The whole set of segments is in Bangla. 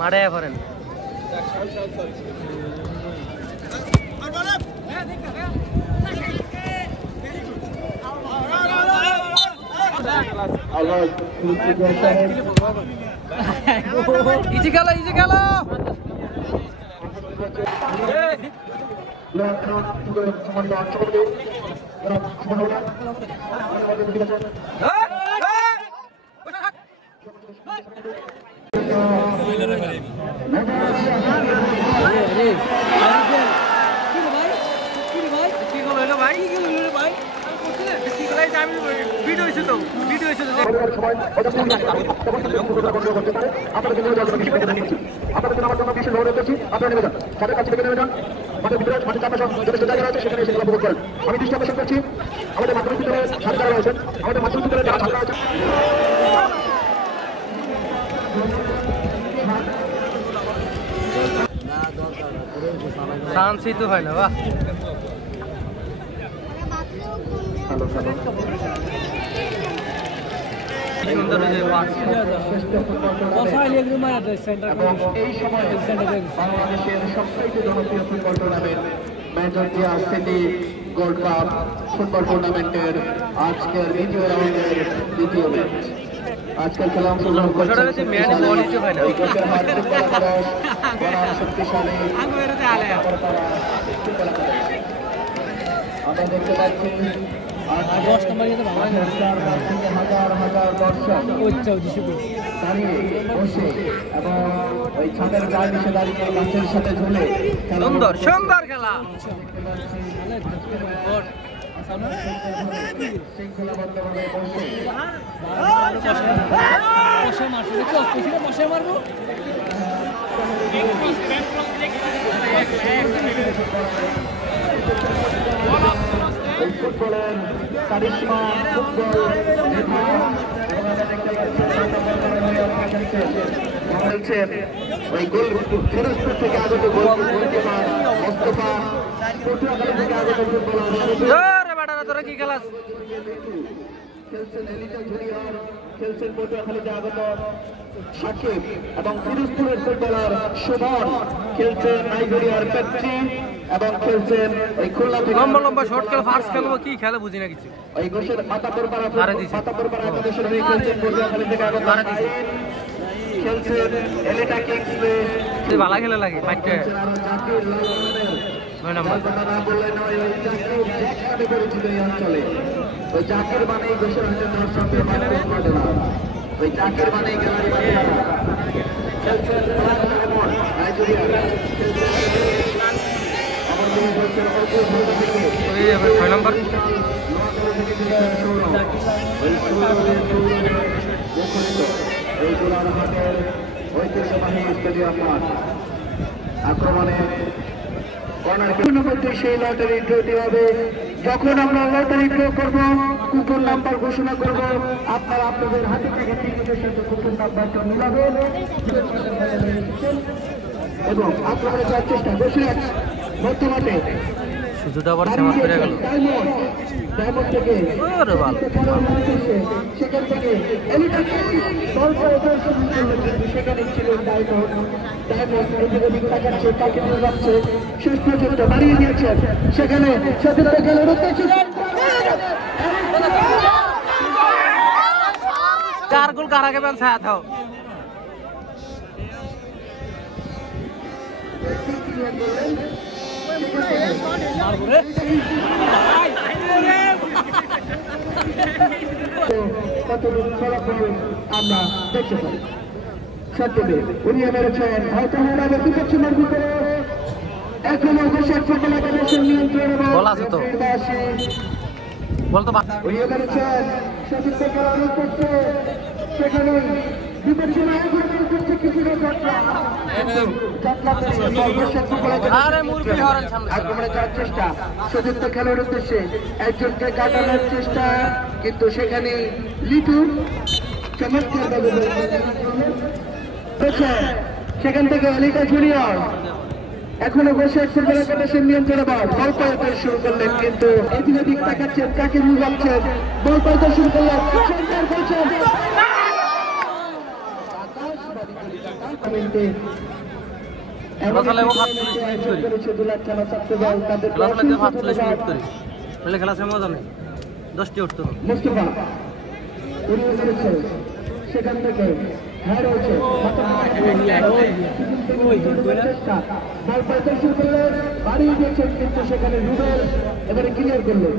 মারে করেন ইজি গেল আমি দৃষ্টি আকর্ষণ করছি আমাদের মাধ্যমিক বিদ্যালয়ের ছাত্ররা রয়েছেন আমাদের মাধ্যমিক বিদ্যালয়ের যারা ছাত্ররা আছেন শান্তি তো হয় না বাহ সুন্দর এই সময় বাংলাদেশের সবচেয়ে জনপ্রিয় football tournament major city gold cup football টুর্নামেন্টের আজকের দ্বিতীয় রাউন্ডের দ্বিতীয় ম্যাচ আজকের খেলা অংশগ্রহণ করছে শক্তিশালী আমরা দেখতে পাচ্ছি হাজার হাজার দর্শক দাঁড়িয়ে বসে এবং ওই ছাদের গায়ে এসে দাঁড়িয়ে গাছের সাথে ঝুলে সুন্দর খেলা শৃঙ্খলাবদ্ধভাবে বসে মারবো ফুটবলের কারিশমা ফুটবল ওই গোল ফিরোজপুর থেকে আগত গোলকিপার মোস্তফা পটুয়াখালী থেকে আগত ফুটবলার তোরা কি খেলাস খেলছেন এলিটা জুনিয়র খেলছেন পটুয়াখালীতে আগত সাকিব এবং ফিরোজপুরের ফুটবলার সুমন খেলছেন নাইজেরিয়ার পেট্রি এবং খেলছেন এই খুলনা থেকে লম্বা শর্ট খেলা ফাস্ট খেলবো কি খেলা বুঝি না কিছু এই গোশের মাতাপুরপাড়া একাদশের হয়ে খেলছেন পটুয়াখালী থেকে আগত খেলছেন এলিটা কিংস ভালো খেলা লাগে পাঁচটা 9 নম্বর ওই জাকির মানেই গোশের হাতে দর্শকদের মাঠে না ওই জাকির মানেই গ্যালারি মাঠে না খেলছেন নাইজেরিয়া আমাদের 6 নম্বর এই গোলারহাটের ঐতিহ্যবাহী স্টেডিয়াম মাঠ আক্রমণে কর্নার করতে সেই লটারি ড্রটি হবে যখন আমরা লটারি ড্র করব কুপন নাম্বার ঘোষণা করব আপনারা আপনাদের হাতে থেকে টিকিটের সাথে কুপন নাম্বারটা মিলাবেন এবং আপনারা যাওয়ার চেষ্টা বসে বর্তমানে সুযোগটা আবার সমাপ্ত হয়ে গেল ডায়মন্ড থেকে সেখান থেকে সেখানে ছিল তাকে নিয়ে যাচ্ছে শেষ পর্যন্ত বাড়িয়ে দিয়েছেন সেখানে সতীর্থ খেলে ছিলেন 4 গোল কার আগে বেলছে আতো কতদিন ফলাফল আমরা দেখতে পাই সত্যদেব উনি মেরেছেন হয়তো হারাবে বিপক্ষের ভিতরে এখনো দেশের ফুটবল একাদশের নিয়ন্ত্রণ বলতো উনি মেরেছেন সতীর্থ খেলা করছে সেখানে বিপক্ষে আক্রমণে যাওয়ার চেষ্টা সতীর্থ খেলার উদ্দেশ্যে একজনকে কাটানোর চেষ্টা কিন্তু সেখানে লিটু চমৎকার সেখান থেকে এলিটা জুনিয়র এখনো বসে ফুটবল একাদশের নিয়ন্ত্রণে বল পাইতে শুরু করলেন, কিন্তু এদিকে দিক তাকাচ্ছেন, কাকে নিয়ে যাচ্ছেন, বল পাইতে শুরু করলেন, সেন্টার করছেন। খেলা মজা নেই 10টি উঠতো মুস্তফা উড়িয়ে ফেলেছে, সেখান থেকে হ্যাঁ রয়েছে বল পাইতে শুরু করলেন, বাড়িয়ে দিয়েছেন, কিন্তু সেখানে রুবেল এবারে ক্লিয়ার করলেন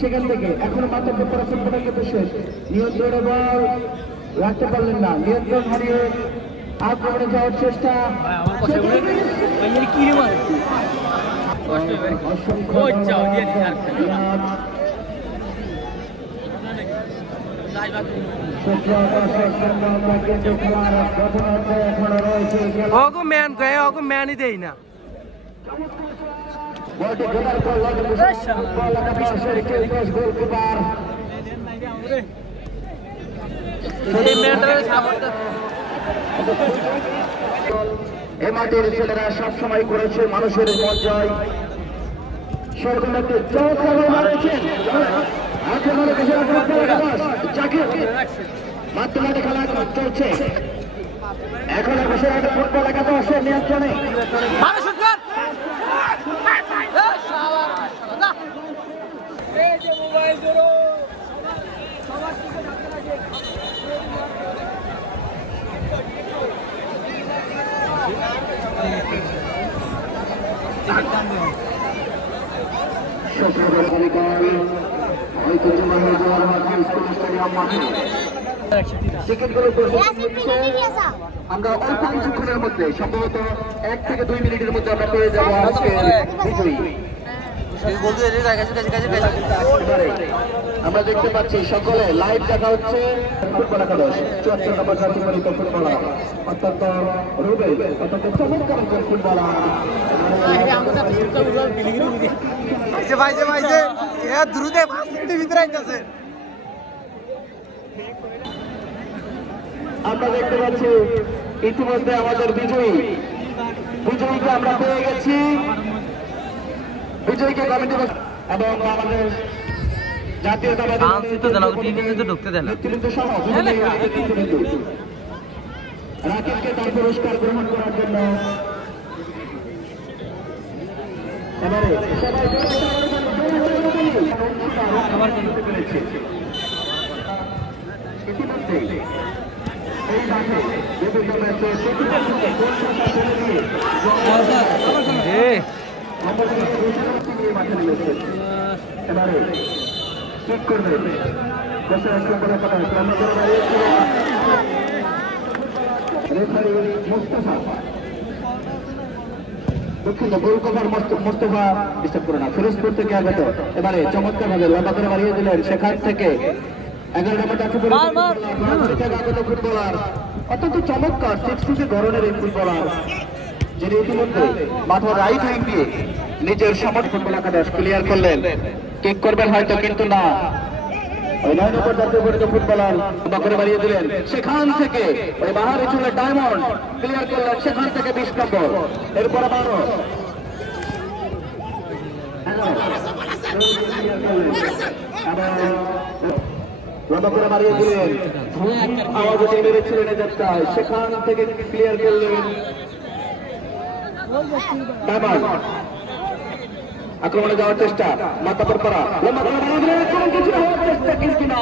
সেখান থেকে। এখনো মাথা পড়া ফুটবলের কিন্তু শেষ, নিয়ন্ত্রণে বল রাখতে পারলেন না, নিয়ন্ত্রণ হারিয়ে আক্রমণে যাওয়ার চেষ্টা। ওগো ম্যান কয়ে ওগো ম্যানই দেই না এই মাটির ছেলেরা সবসময় করেছে মানুষের মন জয়, সেরকম একটি চমৎকার মাধ্যমে খেলা চলছে। এখন বসে একটা ফুটবল একাদশের নিয়ন্ত্রণে আমরা অল্প কিছুক্ষণের মধ্যে সম্ভবত 1 থেকে 2 মিনিটের মধ্যে আমরা পেয়ে যাবো আজকের বিজয়ী। আমরা দেখতে পাচ্ছি সকলে লাইভ দেখা হচ্ছে ফুটবল একাদশ 74 নম্বর জাতীয় পরিচিত ফুটবলার অত্যন্ত রুবেল, অত্যন্ত চমৎকার একজন ফুটবলার। আমরা দেখতে পাচ্ছি ইতিমধ্যে আমাদের বিজয়ীকে আমরা পেয়ে গেছি, বিজয়ীকে কমিটি এবং আমাদের নেতৃবৃন্দ সহ রাকিবকে তার পুরস্কার গ্রহণ করার জন্য এবারে ইতিমধ্যে এই মাঠে বিভিন্ন ম্যাচে মাঠে নেমেছে। এবারে ঠিক করবে রেফারি মুস্তফা, দুঃখিত গোলকিপার মুস্তফা ডিস্টার্ব করে না, ফিরোজপুর থেকে আগত। এবারে চমৎকার ভাবে লম্বা করে মারিয়ে দিলেন, সেখান থেকে 11 নম্বর আগত ফুটবলার, অত্যন্ত চমৎকার 6 ফুটে ধরনের এই ফুটবলার, যিনি ইতিমধ্যে মাথার রাইট উইং দিয়ে নিজের সমর্থ ফুটবল একাদশ ক্লিয়ার করলেন। কিক করবেন হয়তো, কিন্তু না, ওই 9 নম্বর জাতীয় পরিচিত ফুটবলার করে বাড়িয়ে দিলেন, সেখান থেকে ওই বাহারে চলে ডায়মন্ড ক্লিয়ার করলেন, সেখান থেকে 20 নম্বর, এরপরে 12 লম্বা করে মারিয়ে দিলেন, আওয়াজ মেরেছিলেন এদেরটায়, সেখান থেকে ক্লিয়ার করলেন ডায়মন্ড। আক্রমণে যাওয়ার চেষ্টা, মাথা পর করা, লম্বা করে কিছু হওয়ার চেষ্টা, কিন্তু না,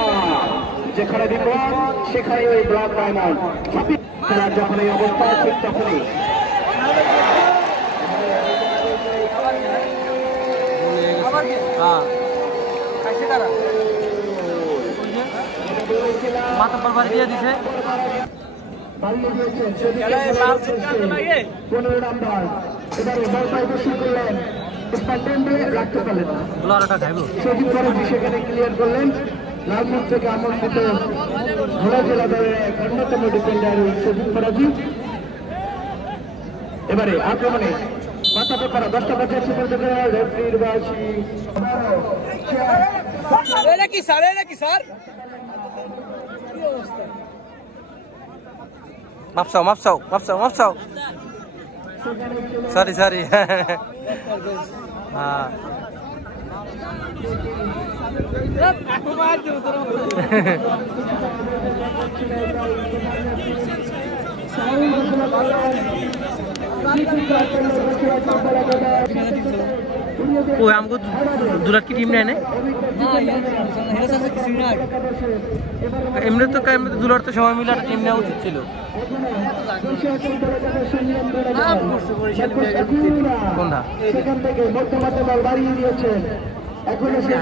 যেখানে বিপদ সেখানে ওই ব্ল্যাক ডায়মন্ড। খেলার যখন এই অবস্থা ঠিক তখনই মাথা পর বাড়ি দিয়ে দিছে, 15 নাম্বার এবারে বল পাইতে শুরু করলেন, রাখতে পারলেন না, সঠিক করে সেখানে ক্লিয়ার করলেন। লালমোহন থেকে আমন্ত্রিত ভোলা জেলা দলের অন্যতম ডিফেন্ডার সজিব ফরাজি। এবারে আক্রমণে মাথা পড়া 10টা বাচ্চা রেফারির বাসি মাপসাও সরি সরি হ্যাঁ ও আমাকে দুলাট কি টিম নেয় না এমনি তো দুলাট তো সবাই মিলে একটা টিম নেওয়া উচিত ছিল কোনটা সেখান থেকে মধ্যমাতে বল বাড়িয়ে দিয়েছেন এখন সে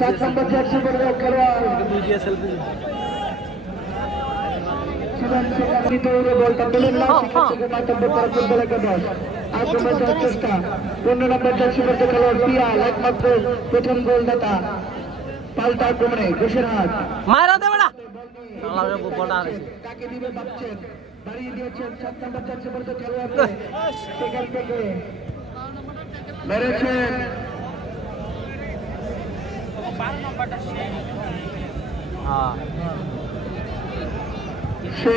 7 নম্বর জার্সি পরে খেলোয়াড় বলটা পেলেন না সেখান থেকে মাতব্য করা ফুটবল একাদশ আক্রমণ যাওয়ার চেষ্টা 15 নম্বর জার্সি পরে খেলোয়াড় পিয়াল একমাত্র প্রথম গোলদাতা পাল্টা আক্রমণে ঘোষেরহাট মারা দে বেটা বলটা কাকে দিবে ভাবছেন বাড়িয়ে দিয়েছেন 7 নম্বর জার্সি পরে খেলোয়াড় সেখান থেকে মেরেছেন সে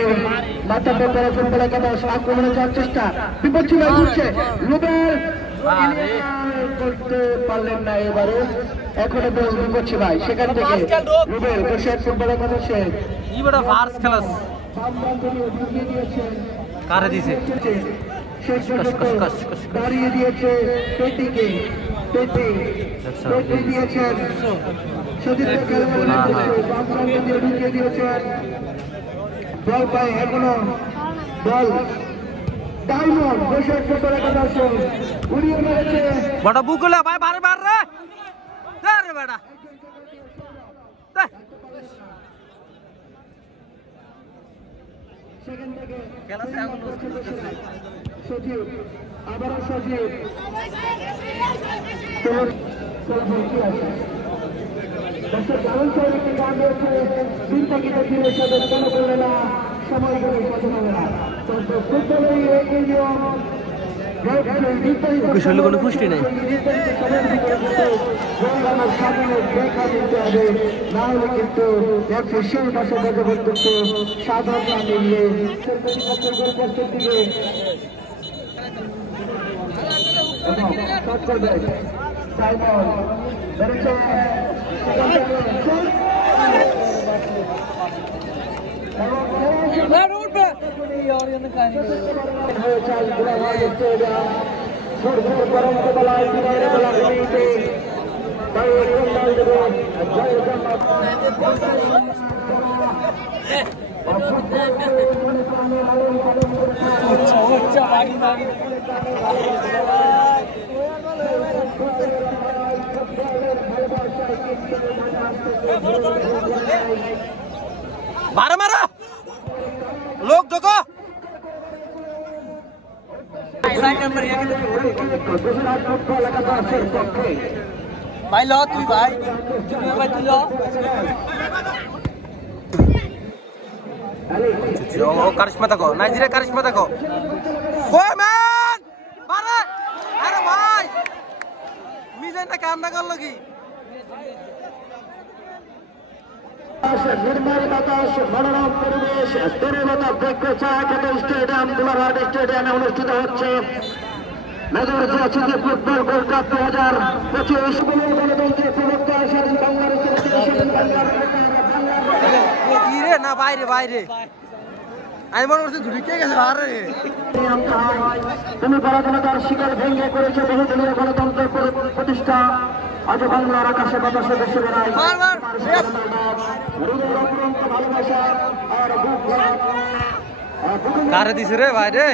মাথা করা ফুটবল একাদশ আক্রমণে যাওয়ার চেষ্টা বিপদ ছিল ঘুরছে রুবেল করতে পারলেন না এবারে এখনো বল বিপদ ভাই সেখান থেকে রুবেল বসে ফুটবল একাদশে ই বড় ফার্স খেলাস ঢুকিয়ে দিয়েছেন কারে দিছে দাঁড়িয়ে দিয়েছে পেটিকে পেটি দিয়েছেন সতীর্থ খেলোয়াড় ঢুকিয়ে দিয়েছেন বল পায় এখনো বল ডায়মন্ড বসে ফুটবল একাদশ উড়িয়ে মেরেছে বড় বুকুলা ভাই বারে বার রে রে বেটা সেখান থেকে সজীব আবারও সজীব শরীরে কোনো পুষ্টি নেই मारो मारो लोग देखो भाई लो तू भाई भाई तू लो करिश्मा देखो नाइजीरिया करिश्मा देखो ओए मैन मारे अरे भाई मिजान ना काम ना कर लगी निर्मल বাতাস মনোরম পরিবেশ তরুণতা বৃক্ষ ছায়াখ্যাত স্টেডিয়াম গোলাঘাট স্টেডিয়ামে অনুষ্ঠিত হচ্ছে মেজর জিয়াচুতি ফুটবল গোল্ড কাপ 2025 গণতন্ত্রের প্রবক্তা স্বাধীন বাংলাদেশের না বাইরে বাইরে আমি মনে করছি ঢুকে গেছে আরে তুমি গণতন্ত্রের শিকল ভেঙে করেছে বহুদলীয় গণতন্ত্রের প্রতিষ্ঠা আজ বাংলার আকাশে বাতাসে দেশে বেড়ায় ভালোবাসা আর কারে দিছে রে ভাই রে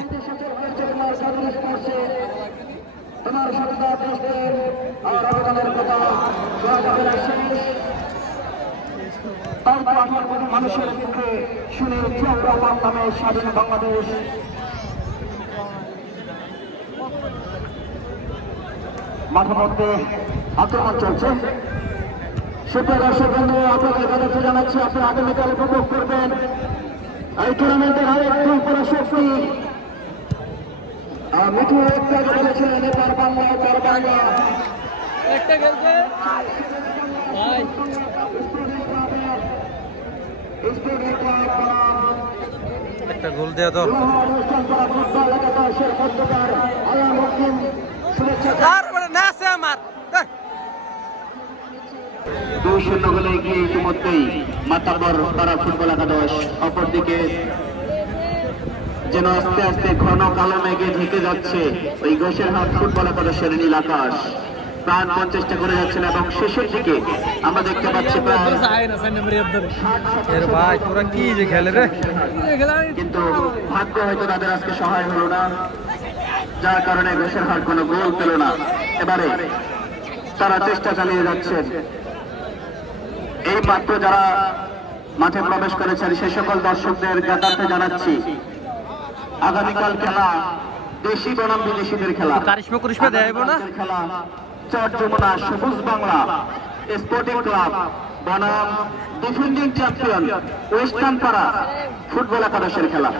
তোমার মানুষের মুখে শুনে নামে স্বাধীন বাংলাদেশ মাঠের মধ্যে আক্রমণ চলছে সুপার দর্শক বন্ধু আপনাদের কাছে জানাচ্ছি আপনারা আগামীকাল উপভোগ করবেন এই টুর্নামেন্টের আরেকটু উপরে শক্তি মিঠু একটা বলেছিলেন এবার বাংলা চার বাংলা একটা খেলছে একটা গোল দেওয়া দরকার। তারপরে নাচে আমার 2-0 গোলে এগিয়ে ইতিমধ্যেই মাতাবর পাড়া ফুটবল একাদশ। অপরদিকে যেন আস্তে আস্তে ঘন কালো মেঘে ঢেকে যাচ্ছে ওই গোসেরহাট ফুটবল একাদশের নীল আকাশ। প্রাণপণ চেষ্টা করে যাচ্ছেন এবং শেষের দিকে আমরা দেখতে পাচ্ছি এর ভাই তোরা কি যে খেলে রে, কিন্তু ভাগ্য হয়তো তাদের আজকে সহায় হলো না, যার কারণে গোসেরহাট কোনো গোল পেল না। এবারে তারা চেষ্টা চালিয়ে যাচ্ছেন। এই মাত্র যারা মাঠে প্রবেশ করেছেন সে সকল দর্শকদের জ্ঞাতার্থে জানাচ্ছি আগামীকাল খেলা দেশি বনাম বিদেশিদের খেলা, কারিশমা কুরিশমা দেব না খেলা চর যমুনা সবুজ বাংলা স্পোর্টিং ক্লাব বনাম ডিফেন্ডিং চ্যাম্পিয়ন ওয়েস্টার্ন পাড়া ফুটবল একাদশের খেলা।